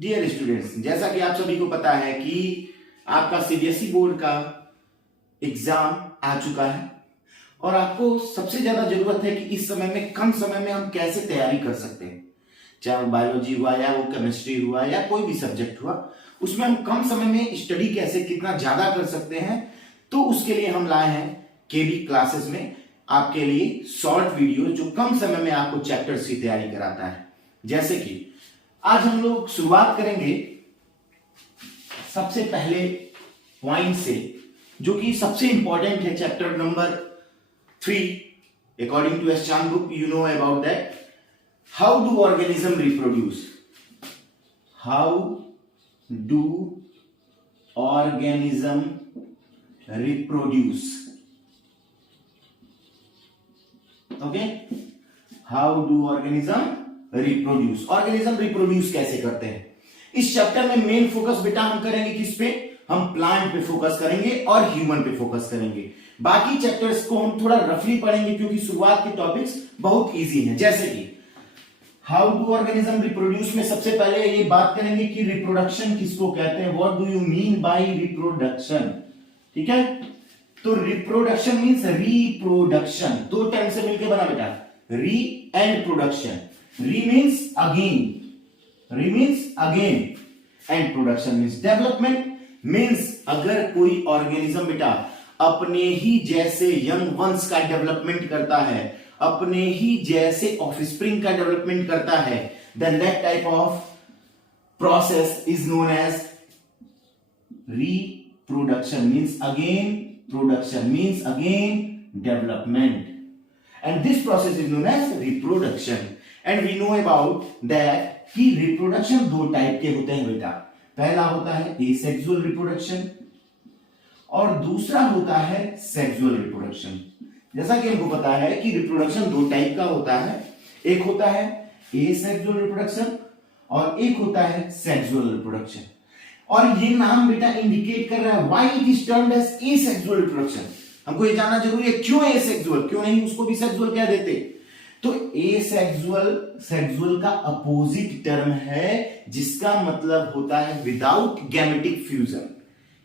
Dear students, जैसा कि आप सभी को पता है कि आपका सीबीएसई बोर्ड का एग्जाम आ चुका है और आपको सबसे ज्यादा जरूरत है कि इस समय में, कम समय में हम कैसे तैयारी कर सकते हैं। चाहे वो बायोलॉजी हुआ या वो केमिस्ट्री हुआ या कोई भी सब्जेक्ट हुआ, उसमें हम कम समय में स्टडी कैसे कितना ज्यादा कर सकते हैं। तो उसके लिए हम लाए हैं केबी क्लासेस में आपके लिए शॉर्ट वीडियो जो कम समय में आपको चैप्टर्स की तैयारी कराता है। जैसे कि आज हम लोग शुरुआत करेंगे सबसे पहले पॉइंट से, जो कि सबसे इंपॉर्टेंट है, chapter number 3 according to एस्चान book. You know about that, how do organism reproduce. How do organism reproduce. Okay, how do organism reproduce. Organism reproduce कैसे करते हैं। इस चैप्टर में मेन फोकस बेटा हम करेंगे किस पे, हम प्लांट पे फोकस करेंगे और ह्यूमन पे फोकस करेंगे। बाकी चैप्टर्स को हम थोड़ा रफली पढ़ेंगे क्योंकि शुरुआत के टॉपिक्स बहुत इजी हैं। जैसे कि हाउ डू ऑर्गेनिज्म रिप्रोड्यूस में सबसे पहले ये बात करेंगे कि रिप्रोडक्शन किसको कहते हैं, what do you mean by reproduction. ठीक है, तो रिप्रोडक्शन मींस रिप्रोडक्शन, दो टर्म से मिलकर बना बेटा, री एंड प्रोडक्शन। री means again and production means development. Means अगर कोई ऑर्गेनिज्म बेटा अपने ही जैसे यंग वंस का डेवलपमेंट करता है, अपने ही जैसे ऑफस्प्रिंग का डेवलपमेंट करता है, then that type of process is known as reproduction। means again production means again development, and this process is known as reproduction। and we know about that कि reproduction दो type के होते हैं बेटा। पहला होता है asexual reproduction और दूसरा होता है sexual reproduction। जैसा कि हमको पता है कि रिप्रोडक्शन दो टाइप का होता है, एक होता है asexual reproduction और एक होता है sexual reproduction। और ये नाम बेटा इंडिकेट कर रहा है why it is termed as asexual reproduction. हमको ये जानना जरूरी है क्यों एसेक्सुअल, क्यों नहीं उसको भी सेक्सुअल कह देते। तो एसेक्सुअल सेक्सुअल का अपोजिट टर्म है जिसका मतलब होता है विदाउट गैमेटिक फ्यूजन।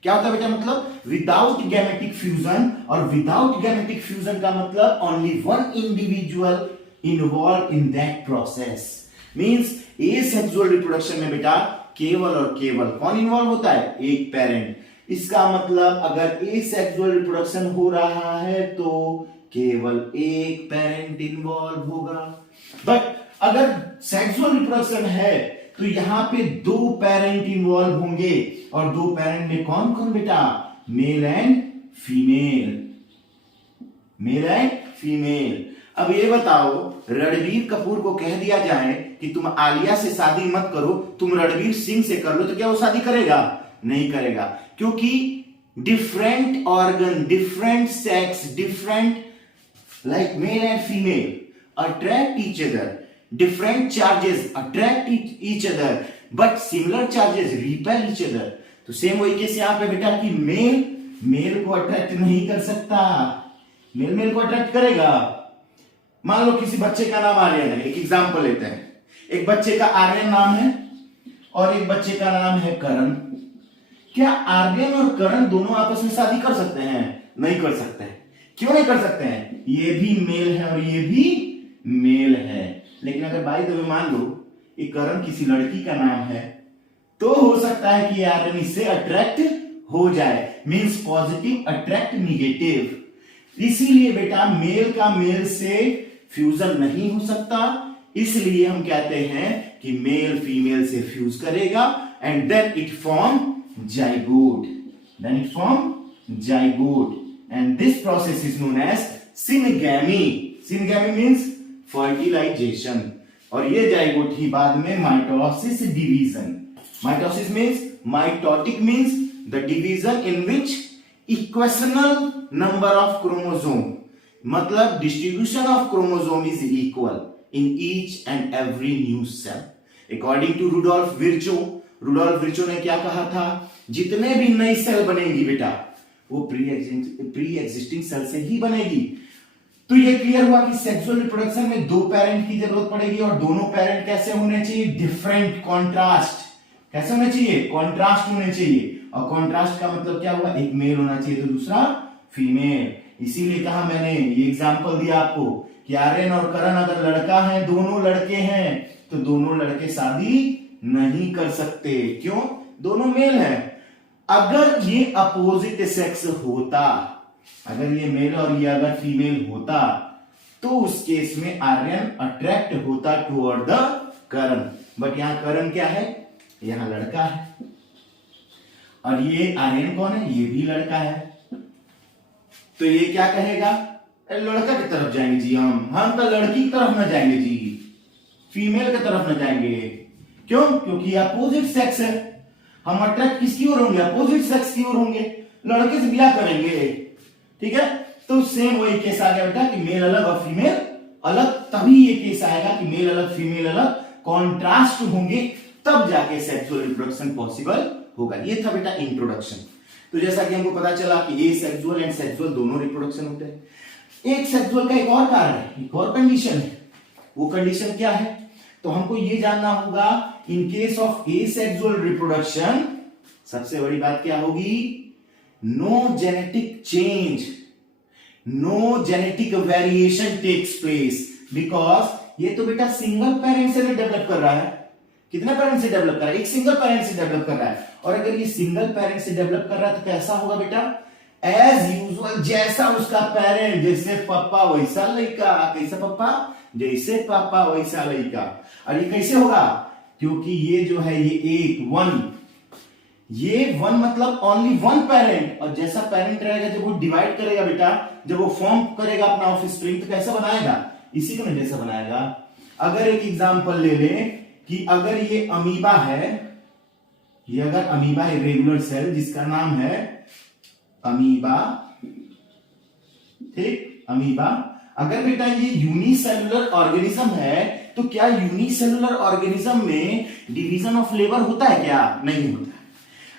क्या होता है बेटा, मतलब विदाउट गैमेटिक फ्यूजन। और विदाउट गैमेटिक फ्यूजन का मतलब only one individual involve in that process. Means asexual reproduction में बेटा केवल और केवल कौन इन्वॉल्व होता है, एक पेरेंट। इसका मतलब अगर एसेक्सुअल रिप्रोडक्शन हो रहा है तो केवल एक पेरेंट इन्वॉल्व होगा। बट अगर सेक्सुअल रिप्रोडक्शन है तो यहां पे दो पेरेंट इन्वॉल्व होंगे, और दो पेरेंट में कौन कौन बेटा, male and female. Male and female. अब ये बताओ, रणबीर कपूर को कह दिया जाए कि तुम आलिया से शादी मत करो, तुम रणबीर सिंह से कर लो, तो क्या वो शादी करेगा? नहीं करेगा, क्योंकि different organ, different sex, different like male and female attract each other, different charges attract each other, but similar charges repel each other. तो सेम वही केस यहां पे बेटा कि मेल मेल को अट्रैक्ट नहीं कर सकता, मेल मेल को अट्रैक्ट करेगा। मान लो किसी बच्चे का नाम आर्यन है, एक एग्जांपल लेते हैं। एक बच्चे का आर्यन नाम है और एक बच्चे का नाम है करण। क्या आर्यन और करण दोनों आपस में शादी कर सकते हैं? नहीं कर सकते हैं। क्यों नहीं कर सकते हैं? ये भी मेल है और ये भी मेल है। लेकिन अगर बाय द वे मान लो ये करण किसी लड़की का नाम है, तो हो सकता है कि आर्यन इससे अट्रैक्ट हो जाए। Means positive attract negative. इसीलिए बेटा मेल का मेल से फ्यूजन नहीं हो सकता, इसलिए हम कहते हैं कि मेल फीमेल से फ्यूज करेगा and then it form zygote. Then it form zygote and this process is known as syngamy. Syngamy means fertilisation. और ये जाइगोट ही बाद में mitosis division. Mitosis means, mitotic means the division in which equational number of chromosome, मतलब distribution of chromosome is equal in each and every new cell। According to Rudolf Virchow ने क्या कहा था, जितने भी नई सेल बनेगी बेटा वो प्री एग्जिस्टिंग सेल से ही बनेगी। तो ये क्लियर हुआ कि सेक्सुअल रिप्रोडक्शन में दो पेरेंट की जरूरत पड़ेगी और दोनों पेरेंट कैसे होने चाहिए, डिफरेंट, कॉन्ट्रास्ट। कैसे होने चाहिए, कॉन्ट्रास्ट होने चाहिए। और कॉन्ट्रास्ट का मतलब क्या हुआ, एक मेल होना चाहिए तो दूसरा फीमेल। इसीलिए कहा मैंने, ये एग्जांपल दिया आपको कि आर्यन और करण अगर लड़का है, दोनों लड़के हैं, तो दोनों लड़के शादी नहीं कर सकते। क्यों, दोनों मेल हैं। अगर ये अपोजिट सेक्स होता, अगर ये मेल और ये अगर फीमेल होता, तो उस केस में आर्यन अट्रैक्ट होता टुवर्ड द करण। बट यहां करण क्या है, यहां लड़का है, और ये आर्यन कौन है, ये भी लड़का है। तो ये क्या कहेगा, लड़का की तरफ जाएंगे जी, हम तो लड़की की तरफ ना जाएंगे जी, फीमेल की तरफ ना जाएंगे। क्यों, क्योंकि अपोजिट सेक्स है, हम अट्रैक्ट किसकी ओर होंगे, अपोजिट सेक्स की ओर होंगे, लड़के से ब्याह करेंगे। ठीक है, तो सेम वही केस आ गया बेटा कि मेल अलग और फीमेल अलग, तभी ये केस आएगा कि मेल अलग फीमेल अलग, कॉन्ट्रास्ट होंगे, तब जाके सेक्सुअल रिप्रोडक्शन पॉसिबल होगा। ये था बेटा इंट्रोडक्शन। तो जैसा कि हमको पता चला कि एसेक्सुअल एंड सेक्सुअल दोनों रिप्रोडक्शन होते हैं। एक सेक्सुअल का एक और कारण है, एक और कंडीशन है। वो कंडीशन क्या है, तो हमको ये जानना होगा, in case of asexual reproduction सबसे बड़ी बात क्या होगी, no genetic change, no genetic variation takes place, because ये तो बेटा सिंगल पेरेंट से डेवलप कर रहा है। कितने पेरेंट से डेवलप कर रहा है, एक सिंगल पेरेंट से डेवलप कर रहा है। और अगर ये सिंगल पेरेंट से डेवलप कर रहा है तो कैसा होगा बेटा, एज यूजुअल, जैसा उसका पेरेंट, जैसे पापा वैसा लड़का, कैसा पापा, जैसे पापा वैसा लड़का। और ये कैसे होगा, क्योंकि ये जो है ये एक वन, ये वन मतलब ओनली वन पेरेंट, और जैसा पेरेंट रहेगा जब वो डिवाइड करेगा बेटा, जब वो फॉर्म करेगा अपना ऑफस्प्रिंग, तो कैसा बनाएगा, इसी को जैसा बनाएगा। अगर एक एग्जांपल ले लें कि अगर ये अमीबा है, ये अगर अमीबा इरेगुलर सेल जिसका नाम है अमीबा, ठीक, अमीबा, अगर बेटा ये यूनिसेलुलर ऑर्गेनिज्म है, तो क्या यूनिसेलुलर ऑर्गेनिज्म में डिवीजन ऑफ लेबर होता है क्या, नहीं होता है।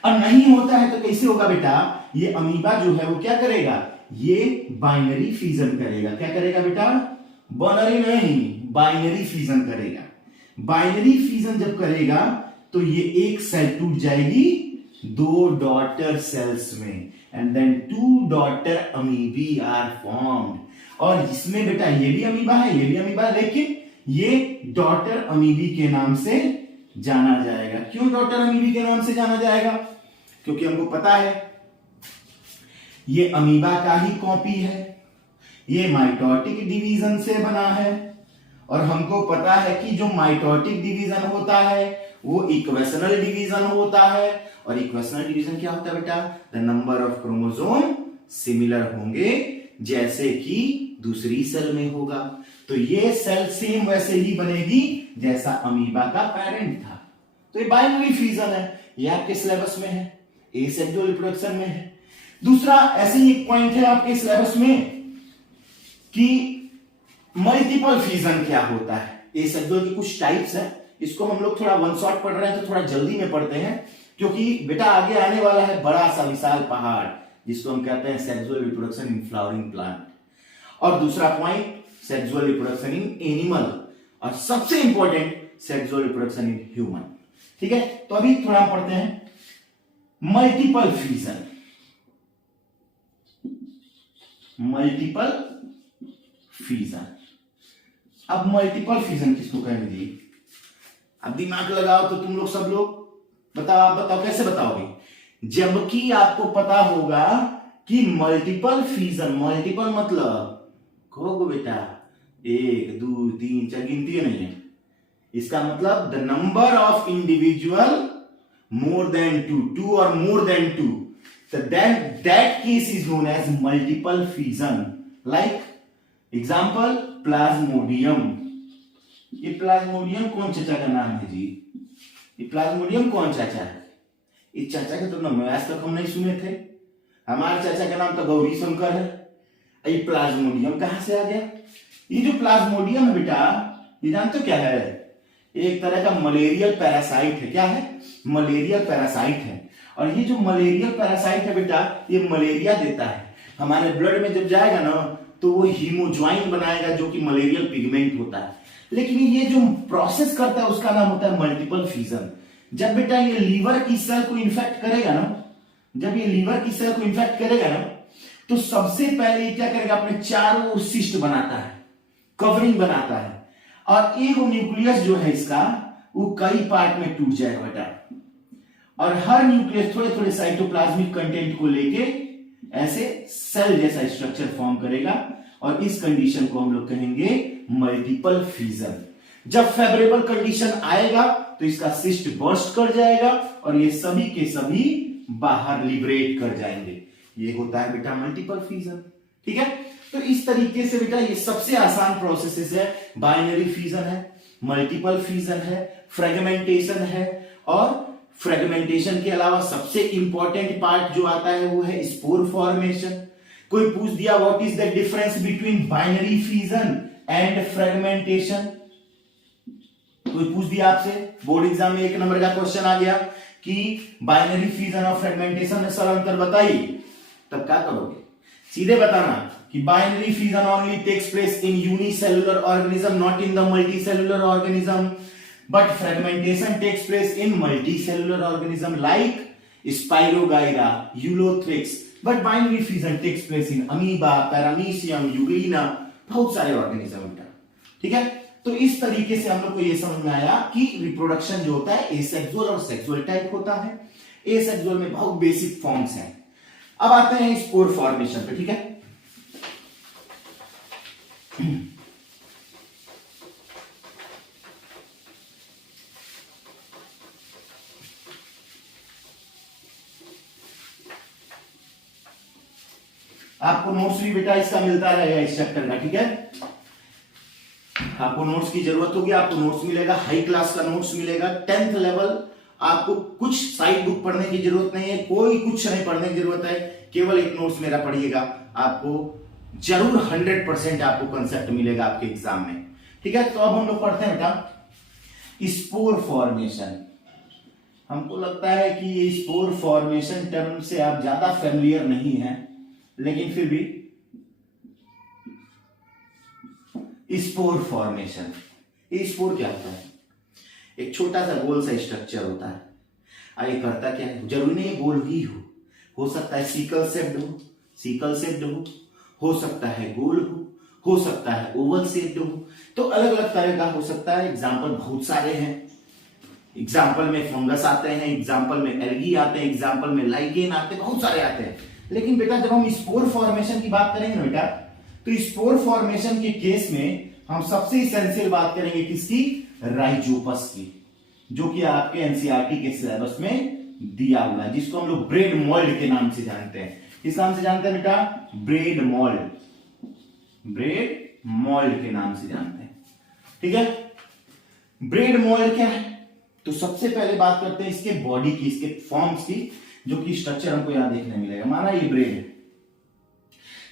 और नहीं होता है तो कैसे होगा बेटा, ये अमीबा जो है वो क्या करेगा, ये बाइनरी फ्यूजन करेगा। क्या करेगा बेटा, बनरी नहीं, बाइनरी फ्यूजन करेगा। बाइनरी फ्यूजन जब करेगा तो ये एक सेल टूट जाएगी दो डॉटर सेल्स में, and then two daughter amoebae are formed. और इसमें बेटा ये भी अमीबा है, ये भी अमीबा है, लेकिन ये डॉटर अमीबी के नाम से जाना जाएगा। क्यों डॉटर अमीबी के नाम से जाना जाएगा, क्योंकि हमको पता है ये अमीबा का ही कॉपी है, ये माइटोटिक डिवीजन से बना है, और हमको पता है कि जो माइटोटिक डिवीजन होता है वो इक्वेशनल डिवीजन होता है। और इक्वेशनल डिवीजन क्या होता है बेटा, the number of chromosome similar होंगे जैसे कि दूसरी सेल में होगा। तो ये सेल सेम वैसे ही बनेगी जैसा अमीबा का पेरेंट था। तो ये बाइनरी फ्यूजन है, ये आपके सिलेबस में है, एसेक्सुअल रिप्रोडक्शन में है। दूसरा ऐसे ही एक पॉइंट है आपके सिलेबस में कि मल्टीपल फ्यूजन क्या होता है। एसेक्सुअल की कुछ टाइप्स है, इसको हम लोग थोड़ा वन शॉट पढ़ रहे हैं तो थोड़ा जल्दी में पढ़ते हैं, क्योंकि बेटा आगे आने वाला है बड़ा सा विशाल पहाड़ जिसको हम कहते हैं sexual reproduction in flowering plant. और दूसरा point sexual reproduction in animal, और सबसे important sexual reproduction in human. ठीक है, तो अभी थोड़ा पढ़ते हैं मल्टीपल फ्यूजन। मल्टीपल फ्यूजन, अब मल्टीपल फ्यूजन किसको कहेंगे जी, अब दिमाग लगाओ तो तुम लोग सब लोग बताओ, आप बताओ कैसे बताओगे, जबकि आपको पता होगा कि मल्टीपल फ्यूजन, मल्टीपल मतलब कहोगे बेटा 1 2 3 4 गिनती नहीं है, इसका मतलब the number of individual more than 2 और more than 2, so that case is known as multiple fusion. Like example Plasmodium. ये प्लाज्मोडियम कौन चाचा का नाम है जी, ये प्लाज्मोडियम कौन चाचा है, इस चाचा के तो नाम आज तक हम नहीं सुने थे। हमारे चाचा का नाम तो गौरी शंकर है, ये प्लाज्मोडियम कहां से आ गया। ये जो प्लाज्मोडियम है बेटा, ये जानते हो क्या है, एक तरह का मलेरियल पैरासाइट है। क्या है, मलेरियल पैरासाइट है। और ये जो मलेरियल पैरासाइट है बेटा, ये मलेरिया देता है, हमारे ब्लड में जब जाएगा ना तो वो हीमोज्वाइन बनाएगा जो कि मलेरियल पिगमेंट होता है। लेकिन ये जो प्रोसेस करता है उसका नाम होता है मल्टीपल फ्यूजन। जब बेटा ये लीवर की सेल को इन्फेक्ट करेगा ना, जब ये लीवर की सेल को इन्फेक्ट करेगा ना, तो सबसे पहले ये क्या करेगा, अपने चारों ओर सिस्ट बनाता है, कवरिंग बनाता है, और एक न्यूक्लियस जो है इसका वो कई पार्ट में टूट जाएगा बेटा, और हर न्यूक्लियस थोड़े थोड़े साइटोप्लाज्मिक कंटेंट को लेके ऐसे सेल जैसा स्ट्रक्चर फॉर्म करेगा, और इस कंडीशन को हम लोग कहेंगे मल्टीपल फ्यूजन। जब फेवरेबल कंडीशन आएगा तो इसका सिस्ट बर्स्ट कर जाएगा और ये सभी के सभी बाहर लिबरेट कर जाएंगे। ये होता है बेटा मल्टीपल फ्यूजन। ठीक है, तो इस तरीके से बेटा ये सबसे आसान प्रोसेसेस है। बाइनरी फ्यूजन है, मल्टीपल फ्यूजन है, फ्रेगमेंटेशन है, और फ्रेगमेंटेशन के अलावा सबसे इंपॉर्टेंट पार्ट जो आता है वो है स्पोर फॉर्मेशन। कोई पूछ दिया what is the difference between binary fusion and fragmentation, कोई पूछ दिया आपसे, बोर्ड एग्जाम में 1 नंबर का क्वेश्चन आ गया कि बाइनरी फ्यूजन और फ्रेगमेंटेशन में सर अंतर बताइए, तब क्या करोगे, सीधे बताना कि binary fusion only takes place in unicellular organism, not in the multicellular organism, but fragmentation takes place in multicellular organism like Spirogyra, Eulothrix, but binary fusion takes place in amoeba, paramecium, euglena, बहुत सारे organism बेटा। ठीक है, तो इस तरीके से हम लोग को ये समझ में आया कि रिप्रोडक्शन जो होता है एसेक्सुअल और सेक्सुअल टाइप होता है। एसेक्सुअल में बहुत बेसिक फॉर्म्स हैं। अब आते हैं स्पोर फॉर्मेशन पे। ठीक है, आपको नोट्स भी बेटा इसका मिलता रहेगा इस चैप्टर का। ठीक है, आपको नोट्स की जरूरत होगी, आपको नोट्स मिलेगा, हाई क्लास का नोट्स मिलेगा, 10th लेवल। आपको कुछ साइड बुक पढ़ने की जरूरत नहीं है, कोई कुछ नहीं पढ़ने की जरूरत है, केवल एक नोट्स मेरा पढ़िएगा, आपको जरूर 100% आपको कंसेप्ट मिलेगा आपके एग्जाम में। ठीक है, तो अब हम लोग पढ़ते हैं बेटा स्पोर फॉर्मेशन। हमको लगता है कि ये स्पोर फॉर्मेशन टर्म से आप ज्यादा फेमिलियर नहीं है, लेकिन फिर भी स्पोर फॉर्मेशन, ये स्पोर क्या होता है, एक छोटा सा गोल सा स्ट्रक्चर होता है। ये करता क्या है, जरूरी नहीं है गोल ही हो सकता है सिकल शेप्ड हो सकता है गोल हो सकता है ओवल शेप्ड हो, तो अलग अलग तरह का हो सकता है। एग्जाम्पल बहुत सारे हैं, एग्जाम्पल में फंगस आते हैं, एग्जाम्पल में एल्गी आते हैं, एग्जाम्पल में लाइकेन आते हैं, बहुत सारे आते हैं। लेकिन बेटा जब हम स्पोर फॉर्मेशन की बात करेंगे ना बेटा, तो स्पोर फॉर्मेशन के केस में हम सबसे इसेंशियल बात करेंगे किसकी, राइजोपस की, जो कि आपके एनसीईआरटी के सिलेबस में दिया हुआ है, जिसको हम लोग ब्रेड मोल्ड के नाम से जानते हैं। किस नाम से जानते हैं बेटा, ब्रेड मोल्ड के नाम से जानते हैं। ठीक है, ब्रेड मोल्ड क्या है, तो सबसे पहले बात करते हैं इसके बॉडी की, इसके फॉर्म्स की, जो कि स्ट्रक्चर हमको यहां देखने मिलेगा। माना ये ब्रेड है,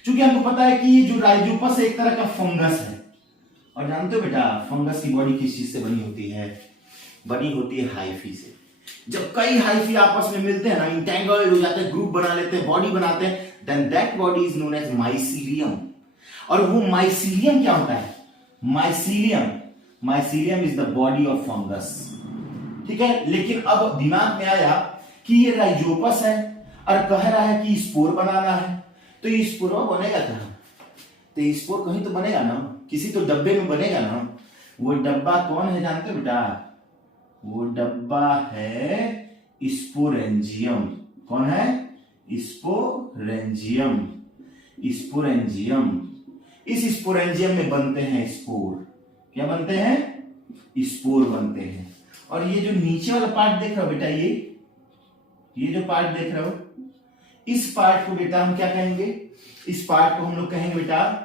क्योंकि हमको पता है कि ये जो राइजोपस एक तरह का फंगस है, और जानते हो बेटा फंगस की बॉडी किस चीज से बनी होती है, बनी होती है हाइफी से। जब कई हाइफी आपस में मिलते हैं ना, इंटेंगल्ड हो जाते हैं, ग्रुप बना लेते हैं, बॉडी बनाते हैं, then that body is known as mycelium. और वो माइसीलियम क्या होता है, mycelium is the body of fungus. ठीक है, लेकिन अब दिमाग में आया कि ये राइजोपस है और कह रहा है कि स्पोर बनाना है, तो ये स्पोर बनेगा कहां, तो ये स्पोर कहीं तो बनेगा ना, किसी तो डब्बे में बनेगा ना। वो डब्बा कौन है जानते हो बेटा, वो डब्बा है स्पोरेंजियम। कौन है, स्पोरेंजियम। इस स्पोरेंजियम में बनते हैं स्पोर। क्या बनते हैं, स्पोर बनते हैं। और ये जो नीचे वाला पार्ट देख रहे हो बेटा, ये जो पार्ट देख रहे हो, इस पार्ट को बेटा हम क्या कहेंगे, इस पार्ट को हम लोग कहेंगे बेटा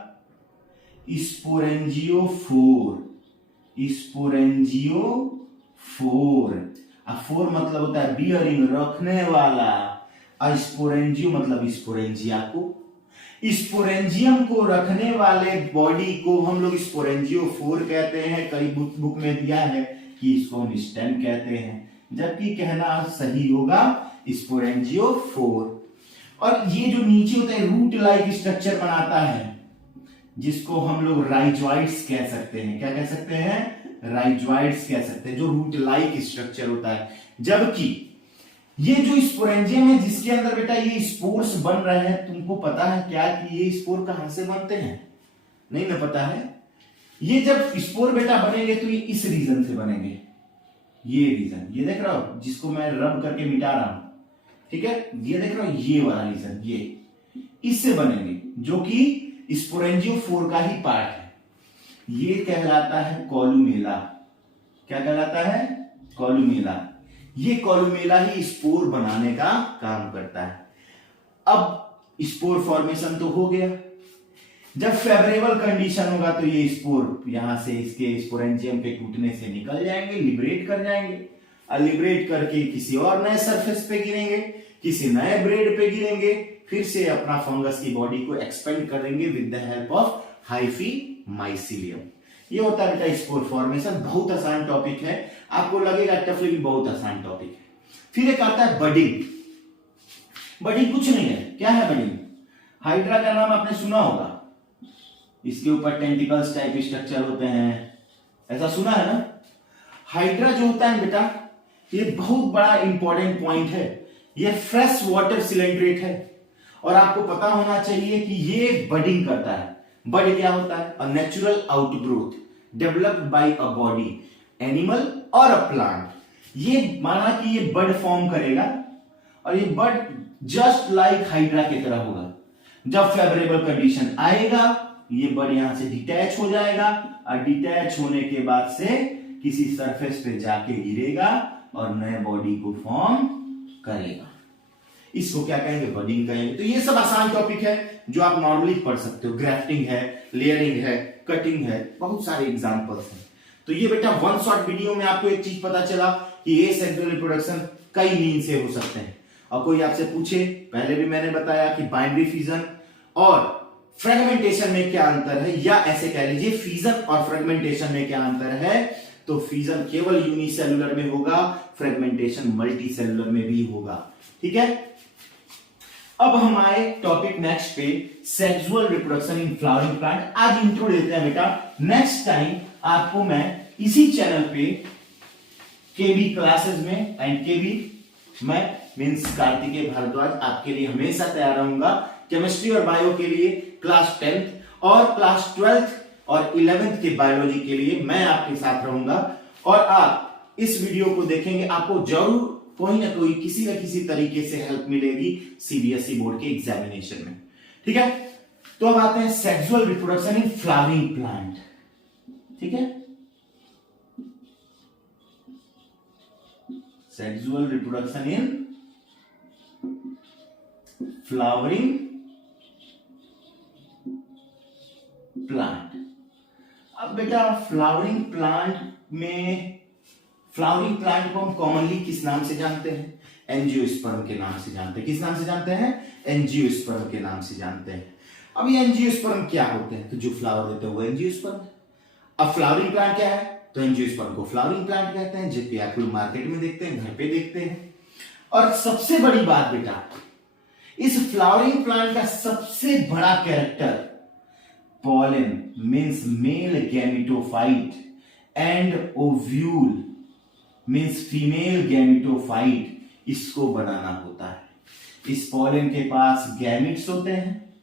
स्पोरेंजियोफोर। फोर मतलब होता है बियरिंग, रखने वाला, और स्पोरेंजियो मतलब स्पोरेंजिया को। स्पोरेंजियम को रखने वाले बॉडी को हम लोग स्पोरेंजियोफोर कहते हैं। कई बुक में दिया है कि इसको हम स्टेम कहते हैं, जबकि कहना सही होगा स्पोरेंजियोफोर। और ये जो नीचे होता है रूट लाइक स्ट्रक्चर बनाता है, जिसको हम लोग राइजोइड्स कह सकते हैं। क्या कह सकते हैं, राइजोइड्स कह सकते हैं, जो रूट लाइक स्ट्रक्चर होता है। जबकि ये जो स्पोरेंजियम है जिसके अंदर बेटा ये स्पोर्स बन रहे हैं, तुमको पता है क्या कि ये स्पोर कहां से बनते हैं? नहीं ना पता है। ये जब स्पोर बेटा बनेंगे तो ये इस रीजन से बनेंगे, ये रीजन, ये देख रहा हो जिसको मैं रब करके मिटा रहा हूं, ठीक है, ये देख रहा हो ये वाला रीजन, ये इससे बनेंगे, जो कि स्पोरेंजियोफोर का ही पार्ट है। ये कहलाता है कॉलुमेला। क्या कहलाता है? कॉलुमेला। ये कॉलुमेला ही स्पोर बनाने का काम करता है। अब स्पोर फॉर्मेशन तो हो गया। जब फेवरेबल कंडीशन होगा तो ये स्पोर यहां से इसके स्पोरेंजियम के टूटने से निकल जाएंगे, लिबरेट कर जाएंगे, और लिबरेट करके किसी और नए सरफेस पे गिरेंगे, किसी नए ब्रेड पे गिरेंगे, फिर से अपना फंगस की बॉडी को एक्सपेंड करेंगे with the help of hyphae mycelium. ये होता है बेटा स्पोर फॉर्मेशन। बहुत आसान टॉपिक है, आपको लगेगा टफ, लेकिन बहुत आसान टॉपिक है। फिर एक आता है बडिंग। बडिंग कुछ नहीं है। क्या है बडिंग? हाइड्रा का नाम आपने सुना होगा, इसके ऊपर टेंटिकल्स टाइप स्ट्रक्चर होते हैं, ऐसा सुना है ना। हाइड्रा जो होता है बेटा, ये बहुत बड़ा इंपॉर्टेंट पॉइंट है। ये फ्रेश वाटर सिलेंड्रेट है, और आपको पता होना चाहिए कि ये बडिंग करता है। बड क्या होता है? A natural outgrowth developed by a body, animal और अ प्लांट। ये माना कि ये बड फॉर्म करेगा, और ये बड जस्ट लाइक हाइड्रा की तरह होगा। जब फेवरेबल कंडीशन आएगा, ये बड यहां से डिटैच हो जाएगा, और डिटैच होने के बाद से किसी सरफेस पे जाके गिरेगा और नए बॉडी को फॉर्म करेगा। इसको क्या कहेंगे? बडिंग कहेंगे। तो ये सब आसान टॉपिक है जो आप नॉर्मली पढ़ सकते हो। ग्राफ्टिंग है, लेयरिंग है, कटिंग है, बहुत सारे एग्जांपल्स हैं। तो ये बेटा वन शॉट वीडियो में आपको एक चीज पता चला कि ये सेक्सुअल रिप्रोडक्शन कई मीन से हो सकते हैं। और कोई आपसे पूछे, पहले भी मैंने बताया कि बाइनरी फिजन और फ्रेगमेंटेशन में क्या अंतर है, या ऐसे कह लीजिए फिजन और फ्रेगमेंटेशन में क्या अंतर है। तो फिजन केवल यूनिसेलुलर में होगा, फ्रेगमेंटेशन मल्टी सेलुलर में भी होगा। ठीक है। अब हम आए टॉपिक नेक्स्ट पे, sexual reproduction in flowering plant. आज इंट्रो देते हैं बेटा, नेक्स्ट टाइम आपको मैं इसी चैनल पे केबी क्लासेस में एंड केबी मैं मींस कार्तिकेय भारद्वाज आपके लिए हमेशा तैयार रहूंगा। केमिस्ट्री और बायो के लिए क्लास 10th और क्लास 12th और 11th के बायोलॉजी के लिए मैं आपके साथ रहूंगा, और आप इस वीडियो को देखेंगे, आपको जरूर कोई ना कोई किसी न किसी तरीके से हेल्प मिलेगी सीबीएसई बोर्ड के एग्जामिनेशन में। ठीक है। तो अब आते हैं sexual reproduction in flowering plant. ठीक है, sexual reproduction in flowering plant. अब बेटा फ्लावरिंग प्लांट में, फ्लावरिंग प्लांट को हम कॉमनली किस नाम से जानते हैं? एंजियोस्पर्म के नाम से जानते हैं। किस नाम से जानते हैं? एंजियोस्पर्म के नाम से जानते हैं। अब ये एंजियोस्पर्म क्या होते हैं? तो जो फ्लावर देते हैं वो एंजियोस्पर्म। अब फ्लावरिंग प्लांट क्या है? तो एंजियोस्पर्म को फ्लावरिंग प्लांट कहते हैं, जबकि आप लोग मार्केट में देखते हैं, घर पे देखते हैं। और सबसे बड़ी बात बेटा, इस फ्लावरिंग प्लांट का सबसे बड़ा character pollen means male gametophyte and ovule means female gametophyte, इसको बनाना होता है। इस पॉलन के पास गैमेट्स होते हैं,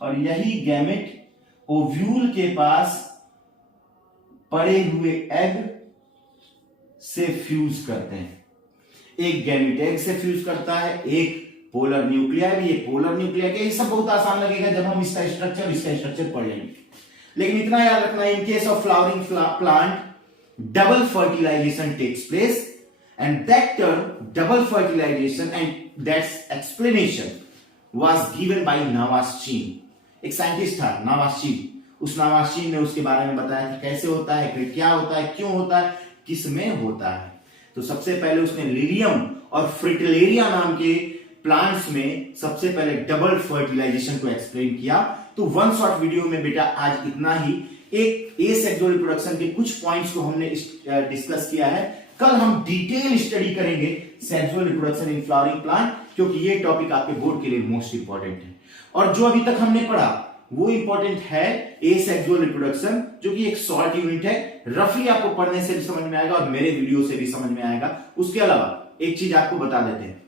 और यही गैमेट ओव्यूल के पास पड़े हुए एग से फ्यूज करते हैं। एक गैमेट एग से फ्यूज करता है, एक पोलर न्यूक्लियर। ये पोलर न्यूक्लियर के, ये सब बहुत आसान लगेगा जब हम इसका स्ट्रक्चर पढ़ लेंगे। लेकिन इतना याद रखना, इन case of flowering plant double fertilization takes place, and that term double fertilization and that's explanation was given by Navaschin। एक साइंटिस्ट था नावास्चिन, उस नावास्चिन ने उसके बारे में बताया कि कैसे होता है, क्या होता है, क्यों होता है, किस में होता है। तो सबसे पहले उसने लिलियम और फ्रिटिलेरिया नाम के प्लांट्स में सबसे पहले डबल फर्टिलाइजेशन को एक्सप्लेन किया। तो वन शॉट वीडियो में बेटा आज इतना ही। एक एसेक्सुअल रिप्रोडक्शन के कुछ पॉइंट्स को हमने डिस्कस किया है। कल हम डिटेल स्टडी करेंगे sexual reproduction in flowering plant, क्योंकि ये टॉपिक आपके बोर्ड के लिए मोस्ट इंपॉर्टेंट है। और जो अभी तक हमने पढ़ा वो इंपॉर्टेंट है एसेक्सुअल रिप्रोडक्शन, जो कि एक शॉर्ट यूनिट है, रफली आपको पढ़ने से भी समझ में आएगा और मेरे वीडियो से भी समझ में आएगा। उसके अलावा एक चीज आपको बता देते हैं,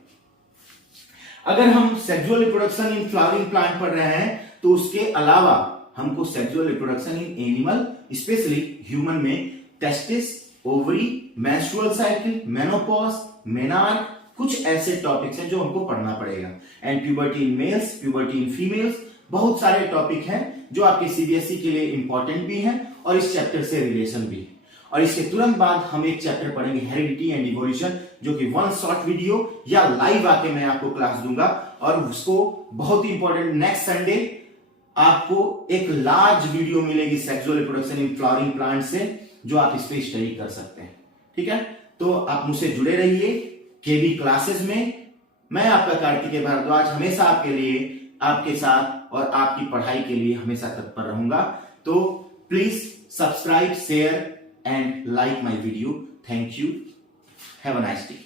अगर हम sexual reproduction in flowering plant पढ़ रहे हैं तो उसके अलावा हमको sexual reproduction in animal specially human में testis, ovary, menstrual cycle, menopause, menarche, कुछ ऐसे टॉपिक्स हैं जो हमको पढ़ना पड़ेगा। And puberty in males, puberty in females, बहुत सारे टॉपिक हैं जो आपके सीबीएसई के लिए इंपॉर्टेंट भी हैं और इस चैप्टर से रिलेशन भी है। और इसके तुरंत बाद हम एक चैप्टर पढ़ेंगे हेरिडिटी एंड इवोल्यूशन, जो कि वन शॉर्ट वीडियो या लाइव आके मैं आपको क्लास दूंगा, और उसको बहुत ही इंपॉर्टेंट नेक्स्ट संडे आपको एक लार्ज वीडियो मिलेगी sexual reproduction in flowering plant से, जो आप इस पे स्टडी कर सकते हैं। ठीक है, तो आप मुझसे जुड़े रहिए केबी क्लासेस में। मैं आपका कार्तिकेय भारद्वाज हमेशा आपके लिए, आपके साथ और आपकी पढ़ाई के लिए हमेशा तत्पर रहूंगा। तो please subscribe, share and like my video. Thank you, have a nice day.